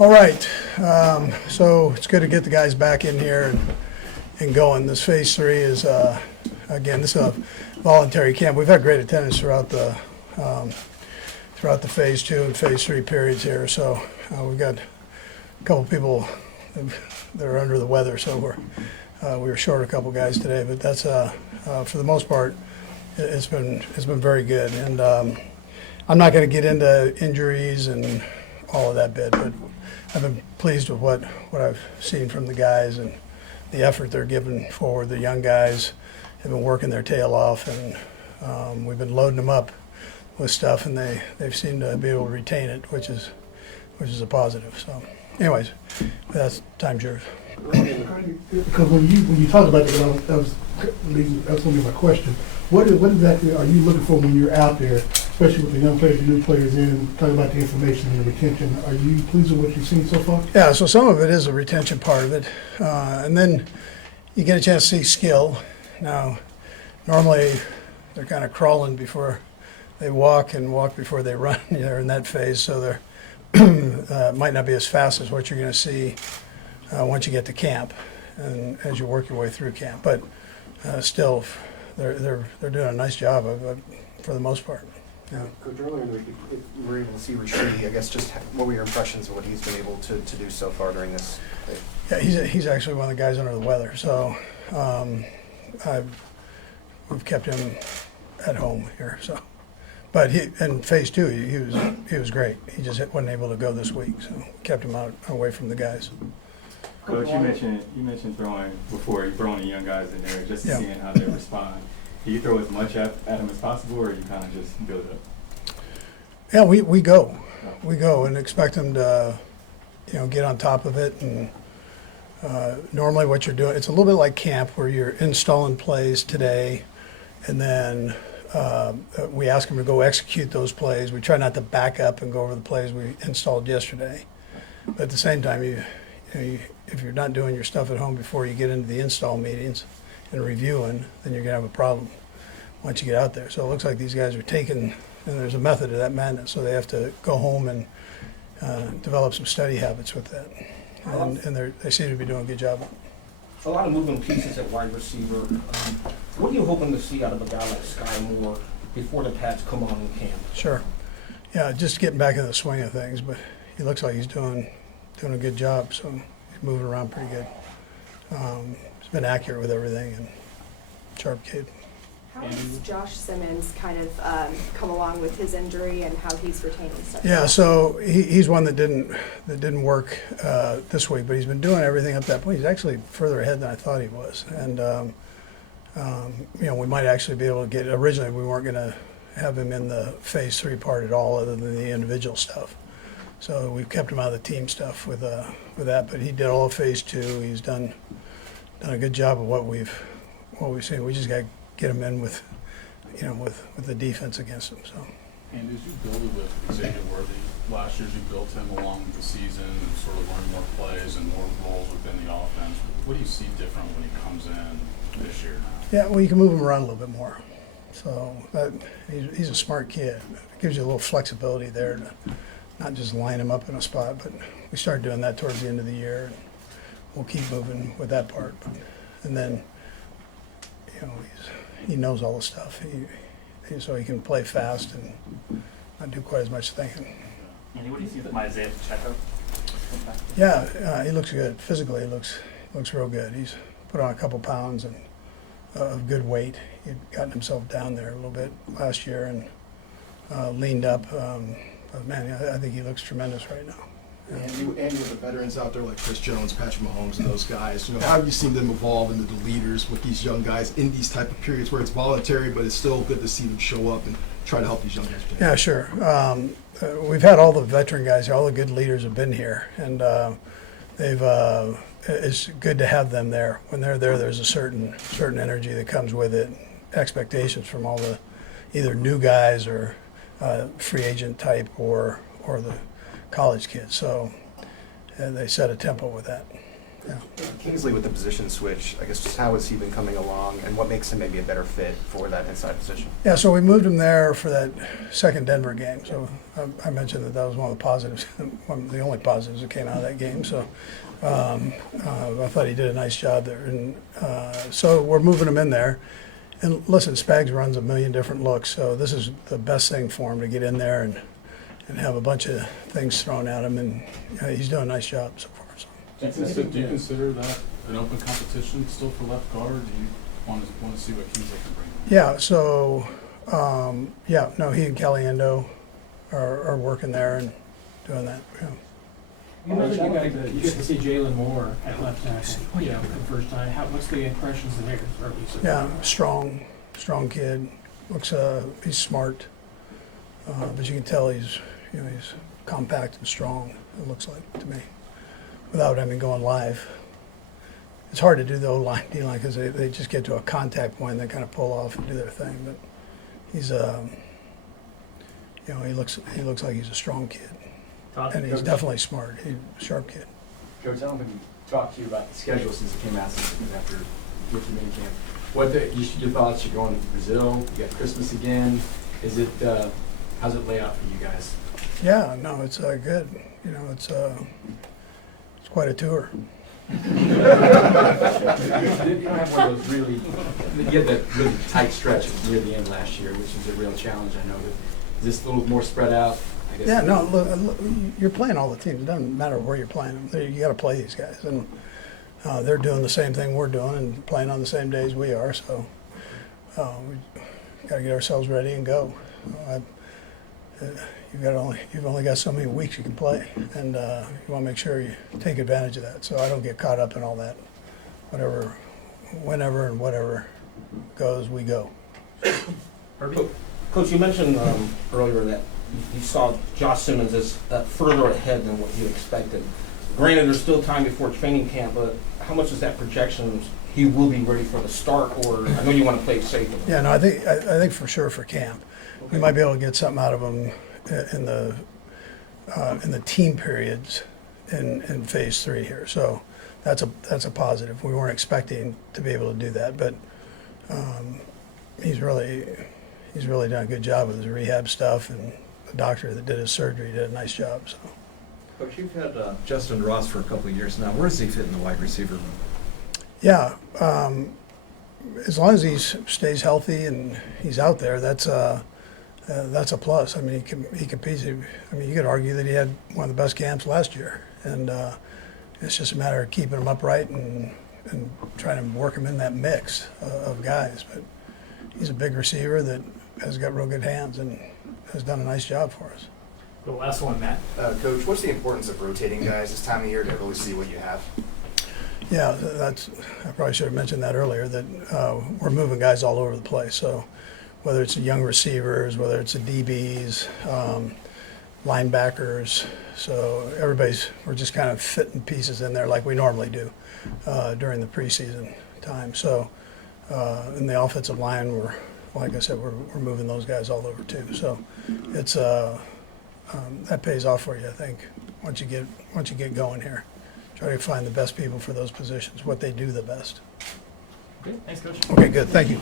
All right, so it's good to get the guys back in here and going. This phase 3 is, again, this is a voluntary camp. We've had great attendance throughout the phase 2 and phase 3 periods here. So we've got a couple people that are under the weather, so we were short a couple guys today. But that's for the most part, it's been very good. And I'm not going to get into injuries and all of that bit, but I've been pleased with what I've seen from the guys and the effort they're giving forward. The young guys have been working their tail off, and we've been loading them up with stuff, and they've seemed to be able to retain it, which is a positive. So, anyways, that's time's yours. Because when you talk about that, that's going to be my question. What exactly are you looking for when you're out there, especially with the young players, the new players in, talking about the information and the retention? Are you pleased with what you've seen so far? Yeah, so some of it is a retention part of it. And then you get a chance to see skill. Now, normally they're kind of crawling before they walk and walk before they run. They're in that phase, so they're might not be as fast as what you're going to see once you get to camp and as you work your way through camp. But still, they're doing a nice job of it for the most part. Yeah. Coach, earlier in the week, you were able to see Rashidi. I guess just what were your impressions of what he's been able to do so far during this? Yeah, he's actually one of the guys under the weather. So we've kept him at home here. So, but in phase 2 he was great. He just wasn't able to go this week, so kept him out away from the guys. Coach, you mentioned throwing before, you throwing the young guys in there, just seeing how they respond. Do you throw as much at them as possible, or you kind of just build up? Yeah, we go and expect them to, get on top of it. And normally, what you're doing, it's a little bit like camp, where you're installing plays today, and then we ask them to go execute those plays. We try not to back up and go over the plays we installed yesterday, but at the same time, if you're not doing your stuff at home before you get into the install meetings and reviewing, then you're going to have a problem once you get out there. So it looks like these guys are taking, and there's a method to that madness, so they have to go home and develop some study habits with that. And they seem to be doing a good job. A lot of moving pieces at wide receiver. What are you hoping to see out of a guy like Sky Moore before the pads come on in camp? Sure. Yeah, just getting back in the swing of things, but he looks like he's doing a good job, so he's moving around pretty good. He's been accurate with everything and sharp kid. How has Josh Simmons kind of come along with his injury and how he's retaining stuff? Yeah, so he's one that didn't work this week, but he's been doing everything up to that point. He's actually further ahead than I thought he was, and we might actually be able to get. Originally, we weren't going to have him in the phase 3 part at all, other than the individual stuff. So we've kept him out of the team stuff with that. But he did all of phase 2. He's done a good job of what we've seen. We just got to get him in with the defense against him. So. And as you build it with Xavier Worthy, last year you built him along the season and sort of learned more plays and more roles within the offense. What do you see different when he comes in this year now? Yeah, well, you can move him around a little bit more. So he's a smart kid. It gives you a little flexibility there to not just line him up in a spot. But we started doing that towards the end of the year, and we'll keep moving with that part. And then, he knows all the stuff. So he can play fast and not do quite as much thinking. Andy, what do you see with Isaiah Pacheco? Yeah, he looks good. Physically, he looks real good. He's put on a couple pounds and of good weight. He'd gotten himself down there a little bit last year and leaned up. But man, I think he looks tremendous right now. Andy, with the veterans out there like Chris Jones, Patrick Mahomes, and those guys, how have you seen them evolve into the leaders with these young guys in these type of periods where it's voluntary, but it's still good to see them show up and try to help these young guys? Yeah, sure. We've had all the veteran guys, all the good leaders have been here, and it's good to have them there. When they're there, there's a certain energy that comes with it, expectations from all the either new guys or free agent type or the college kids. So they set a tempo with that. Yeah. Kingsley with the position switch, I guess just how has he been coming along and what makes him maybe a better fit for that inside position? Yeah, so we moved him there for that second Denver game. So I mentioned that was one of the positives, one of the only positives that came out of that game. So I thought he did a nice job there. And so we're moving him in there. And listen, Spags runs a million different looks, so this is the best thing for him to get in there and have a bunch of things thrown at him. And he's doing a nice job so far. So. Do you consider that an open competition still for left guard, or do you want to see what Kingsley can bring? Yeah, so, he and Caliendo are working there and doing that. Yeah. You get to see Jalen Moore at left tackle, for the first time. What's the impressions there, or at least? Yeah, strong kid. Looks, he's smart, but you can tell he's compact and strong. It looks like to me, without going live. It's hard to do the O-line D-line because they just get to a contact point and they kind of pull off and do their thing. But he's, he looks like he's a strong kid, and he's definitely smart. He's a sharp kid. Coach, I don't think we talked to you about the schedule since it came out after rookie mini camp. What your thoughts? You're going to Brazil. You got Christmas again. Is it? How's it lay out for you guys? Yeah, no, it's good. It's quite a tour. You don't have one of those really. You had that really tight stretch near the end last year, which was a real challenge. I know. But is this a little more spread out? I guess. Yeah, no, look, you're playing all the teams. It doesn't matter where you're playing them. You got to play these guys, and they're doing the same thing we're doing and playing on the same days we are. So we got to get ourselves ready and go. You've only got so many weeks you can play, and you want to make sure you take advantage of that. So I don't get caught up in all that. Whenever and whatever goes, we go. Coach, you mentioned earlier that you saw Josh Simmons as further ahead than what you expected. Granted, there's still time before training camp, but how much is that projection he will be ready for the start? Or I know you want to play it safe. Yeah, no, I think for sure for camp, we might be able to get something out of him in the team periods in phase 3 here. So that's a positive. We weren't expecting to be able to do that, but he's really done a good job with his rehab stuff, and the doctor that did his surgery did a nice job. So. Coach, you've had Justin Ross for a couple of years now. Where does he fit in the wide receiver room? Yeah, as long as he stays healthy and he's out there, that's a plus. I mean, he competes. I mean, you could argue that he had one of the best camps last year, and it's just a matter of keeping him upright and trying to work him in that mix of guys. But he's a big receiver that has got real good hands and has done a nice job for us. The last one, Matt. Coach, what's the importance of rotating guys this time of year to really see what you have? Yeah, I probably should have mentioned that earlier, that we're moving guys all over the place. So whether it's the young receivers, whether it's the DBs, linebackers, so we're just kind of fitting pieces in there like we normally do during the preseason time. So in the offensive line, like I said, we're moving those guys all over too. So it's that pays off for you, I think, once you get going here. Try to find the best people for those positions, what they do the best. Okay, thanks, Coach. Okay, good. Thank you.